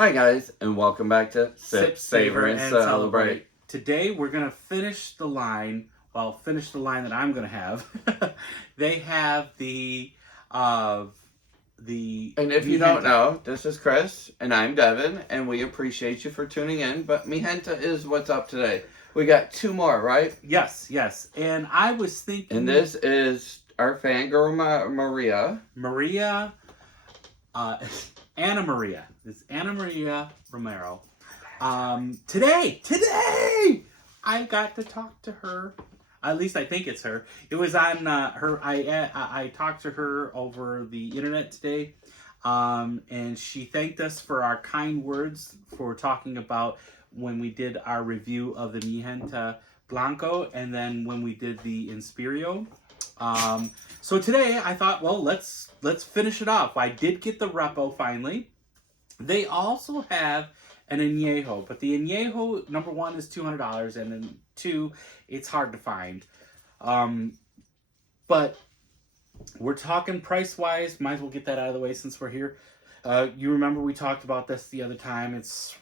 Hi guys, and welcome back to Sip, Savor, and Celebrate. Today we're going to finish the line that I'm going to have. They have the And if you don't know, this is Chris, and I'm Devin, and we appreciate you for tuning in, but Mijenta is what's up today. We got two more, right? Yes. And I was thinking... And this is our fangirl, Maria. Ana Maria. It's Ana Maria Romero. Today, I got to talk to her. At least I think it's her. It was on her. I talked to her over the internet today, and she thanked us for our kind words for talking about when we did our review of the Mijenta Blanco, and then when we did the Inspirio. So today I thought, well, let's finish it off. I did get the Repo finally. They also have an Añejo, but the Añejo, number one, is $200, and then two, it's hard to find. But we're talking price-wise. Might as well get that out of the way since we're here. You remember we talked about this the other time. It's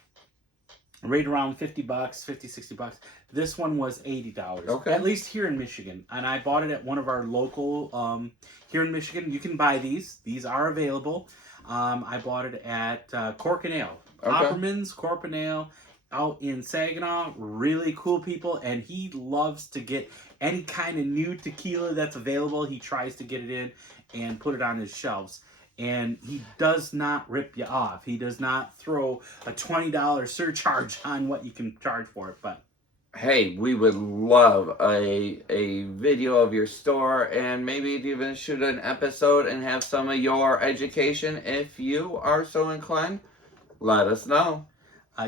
right around $50, $50-$60. This one was $80. Okay. At least here in Michigan. And I bought it at one of our local, here in Michigan. You can buy these. These are available. I bought it at Cork and Ale. Okay. Opperman's Cork and Ale out in Saginaw. Really cool people. And he loves to get any kind of new tequila that's available. He tries to get it in and put it on his shelves. And he does not rip you off. He does not throw a $20 surcharge on what you can charge for it. But hey, we would love a video of your store, and maybe even shoot an episode and have some of your education. If you are so inclined, let us know.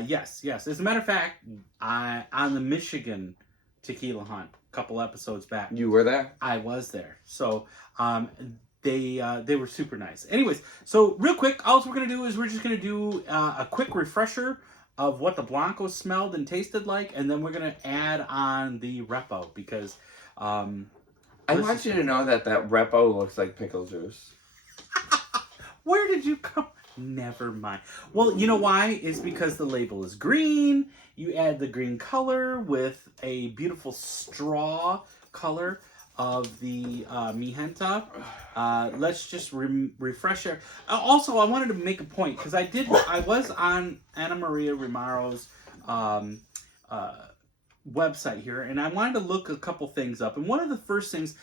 Yes. As a matter of fact, on the Michigan tequila hunt a couple episodes back, You were there? I was there. So they were super nice. Anyways, so real quick, all we're going to do is we're just going to do a quick refresher of what the Blanco smelled and tasted like, and then we're going to add on the Repo, because... I want you to know that Repo looks like pickle juice. Where did you come... Never mind. Well, you know why? It's because the label is green. You add the green color with a beautiful straw color of the Mijenta. Let's just refresh our... Also, I wanted to make a point, because I was on Ana Maria Romero's website here, and I wanted to look a couple things up. And one of the first things,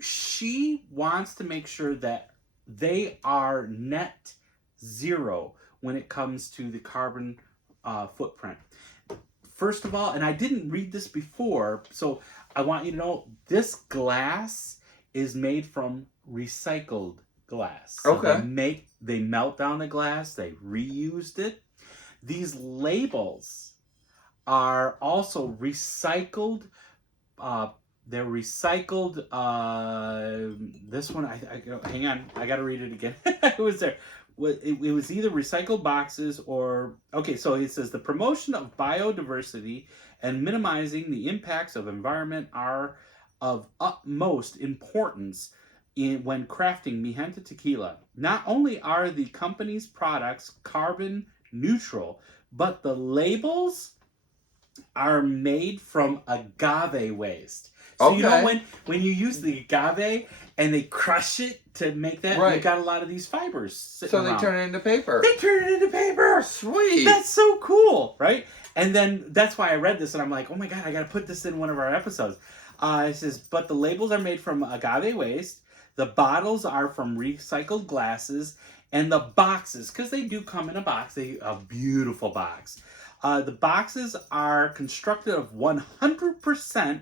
she wants to make sure that they are net zero when it comes to the carbon footprint. First of all, and I didn't read this before, so I want you to know this glass is made from recycled glass. So Okay. They melt down the glass, they reused it. These labels are also recycled. They're recycled. This one, hang on, I gotta read it again. It was there. It was either recycled boxes or... Okay, so it says the promotion of biodiversity and minimizing the impacts of environment are of utmost importance when crafting Mijenta Tequila. Not only are the company's products carbon neutral, but the labels are made from agave waste. So you know when you use the agave and they crush it to make that, right, you got a lot of these fibers sitting around. They turn it into paper. They turn it into paper. Sweet. That's so cool, right? And then that's why I read this and I'm like, oh my God, I got to put this in one of our episodes. It says, but the labels are made from agave waste. The bottles are from recycled glasses, and the boxes, because they do come in a box, a beautiful box. The boxes are constructed of 100%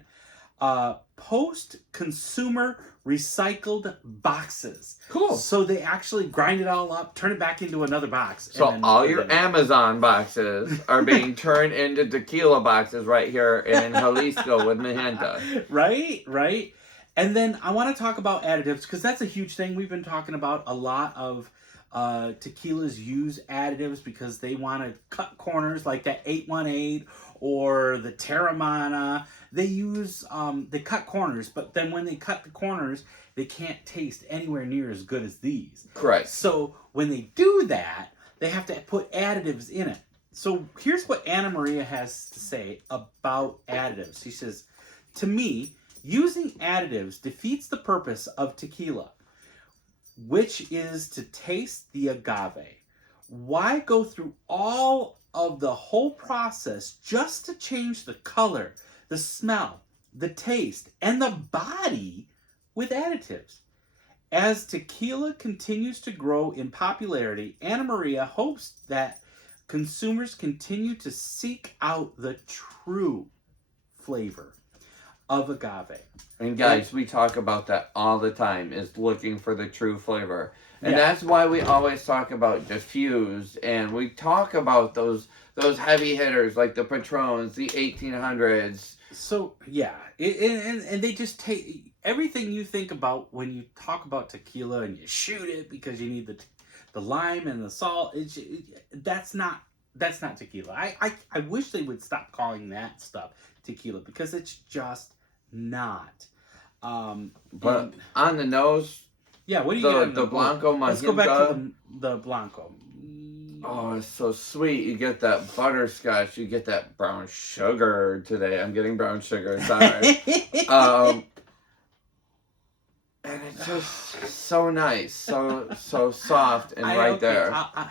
post-consumer recycled boxes. Cool. So they actually grind it all up, turn it back into another box. So all your Amazon boxes are being turned into tequila boxes right here in Jalisco with Mijenta. Right. And then I want to talk about additives, because that's a huge thing. We've been talking about a lot of tequilas use additives because they want to cut corners, like that 818 or the Terramana. They cut corners, but then when they cut the corners, they can't taste anywhere near as good as these. Correct. So when they do that, they have to put additives in it. So here's what Ana Maria has to say about additives. She says, to me, using additives defeats the purpose of tequila, which is to taste the agave. Why go through all of the whole process just to change the color, the smell, the taste, and the body with additives? As tequila continues to grow in popularity, Ana Maria hopes that consumers continue to seek out the true flavor of agave. And guys, we talk about that all the time, is looking for the true flavor. And Yeah. that's why we always talk about diffuse, and we talk about those heavy hitters like the Patrons, the 1800s. So, yeah. And they just take everything you think about when you talk about tequila and you shoot it because you need the lime and the salt. That's not tequila. I wish they would stop calling that stuff tequila because it's just not. But on the nose, yeah, what do you get? The Blanco Mijenta. Let's go back to the Blanco. Oh, it's so sweet. You get that butterscotch. You get that brown sugar today. I'm getting brown sugar. Sorry. And it's just so nice, so soft and there. Man.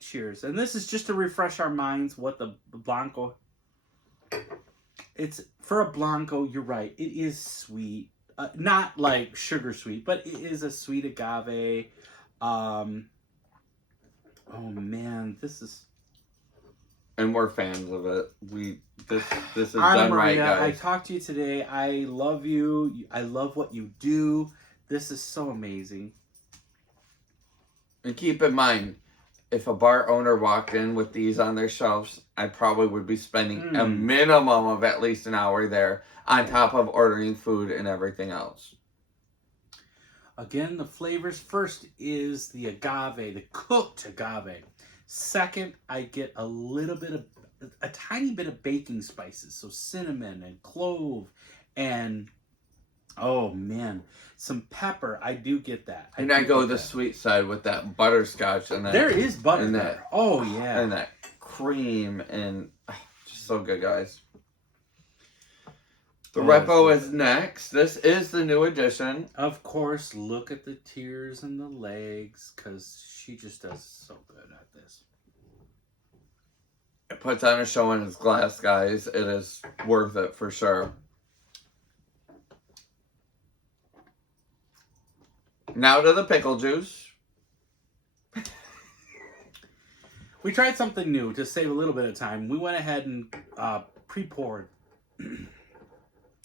Cheers. And this is just to refresh our minds what the Blanco. It's for a Blanco. You're right. It is sweet, not like sugar sweet, but it is a sweet agave. Oh man, this is. And we're fans of it. This is Ana done right, Maria, guys. I talked to you today. I love you. I love what you do. This is so amazing. And keep in mind, if a bar owner walked in with these on their shelves, I probably would be spending a minimum of at least an hour there, on top of ordering food and everything else. Again, the flavors. First is the agave, the cooked agave. Second, I get a tiny bit of baking spices. So cinnamon and clove and, oh man, some pepper. I do get that. And I go the sweet side with that butterscotch. And that, there is butter and there. that, oh yeah. And that cream and just so good, guys. The Repo is next. This is the new edition. Of course, look at the tears and the legs, because she just does so good at this. It puts on a show in his glass, guys. It is worth it for sure. Now to the pickle juice. We tried something new to save a little bit of time. We went ahead and pre-poured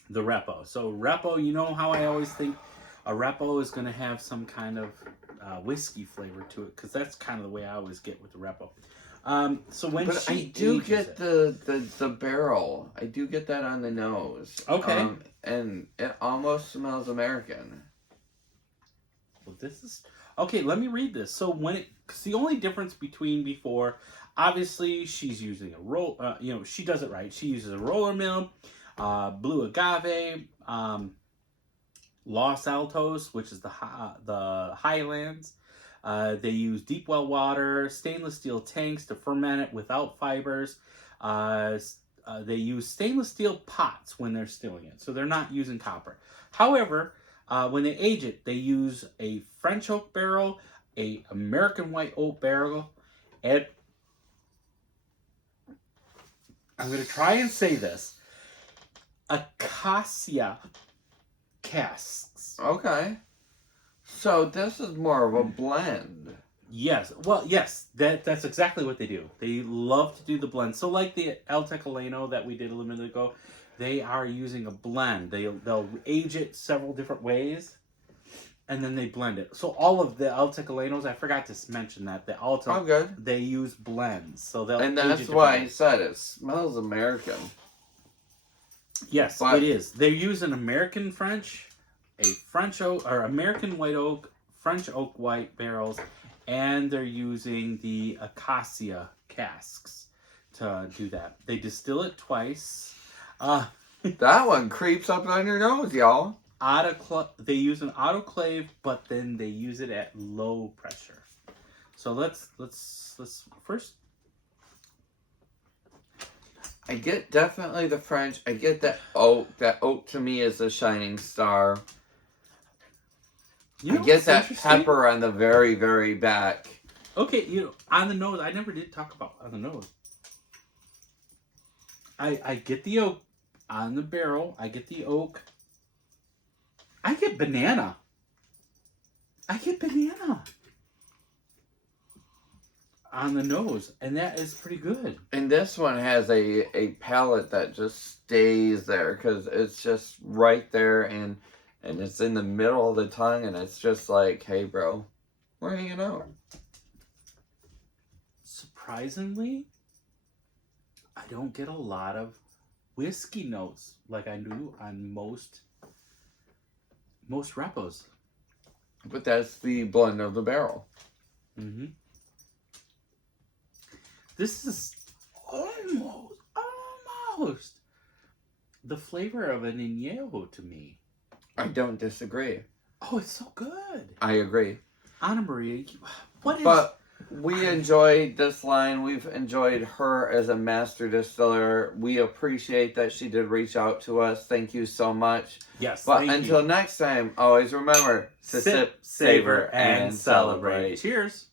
the Repo. So Repo, you know how I always think a Repo is going to have some kind of whiskey flavor to it, because that's kind of the way I always get with the Repo. So when but she I do ages get it, the barrel. I do get that on the nose. Okay. And it almost smells American. well, this is okay. Let me read this. So because the only difference between before, obviously she's using a roll. She does it right. She uses a roller mill, blue agave, Los Altos, which is the highlands. They use deep well water, stainless steel tanks to ferment it without fibers. They use stainless steel pots when they're stilling it, so they're not using copper. However, when they age it, they use a French oak barrel, a American white oak barrel, and I'm going to try and say this, acacia casks. Okay. So this is more of a blend. Yes. Well, yes. That's exactly what they do. They love to do the blend. So like the El Tequilano that we did a little minute ago, they are using a blend. They'll age it several different ways, and then they blend it. So all of the El Tequilanos, I forgot to mention that Good. They use blends. So they'll And age that's it why I differently. said it smells American. Yes, But- it is. They use an American French, a French oak or American white oak, French oak white barrels, and they're using the acacia casks to do that. They distill it twice. That one creeps up on your nose, y'all. They use an autoclave, but then they use it at low pressure. So let's first. I get definitely the French. I get that oak. That oak to me is a shining star. You know I get what's that interesting? pepper on the very, very back. Okay, on the nose, I never did talk about on the nose. I get the oak on the barrel. I get the oak. I get banana. On the nose, and that is pretty good. And this one has a palate that just stays there because it's just right there and it's in the middle of the tongue and it's just like, hey, bro, we're hanging out. Surprisingly, I don't get a lot of whiskey notes like I do on most repos. But that's the blend of the barrel. Mm-hmm. This is almost the flavor of an añejo to me. I don't disagree. Oh, it's so good. I agree. Ana Maria, what is... But we enjoyed this line. We've enjoyed her as a master distiller. We appreciate that she did reach out to us. Thank you so much. Yes, But thank until you. next time, always remember to sip, savor, and celebrate. Cheers.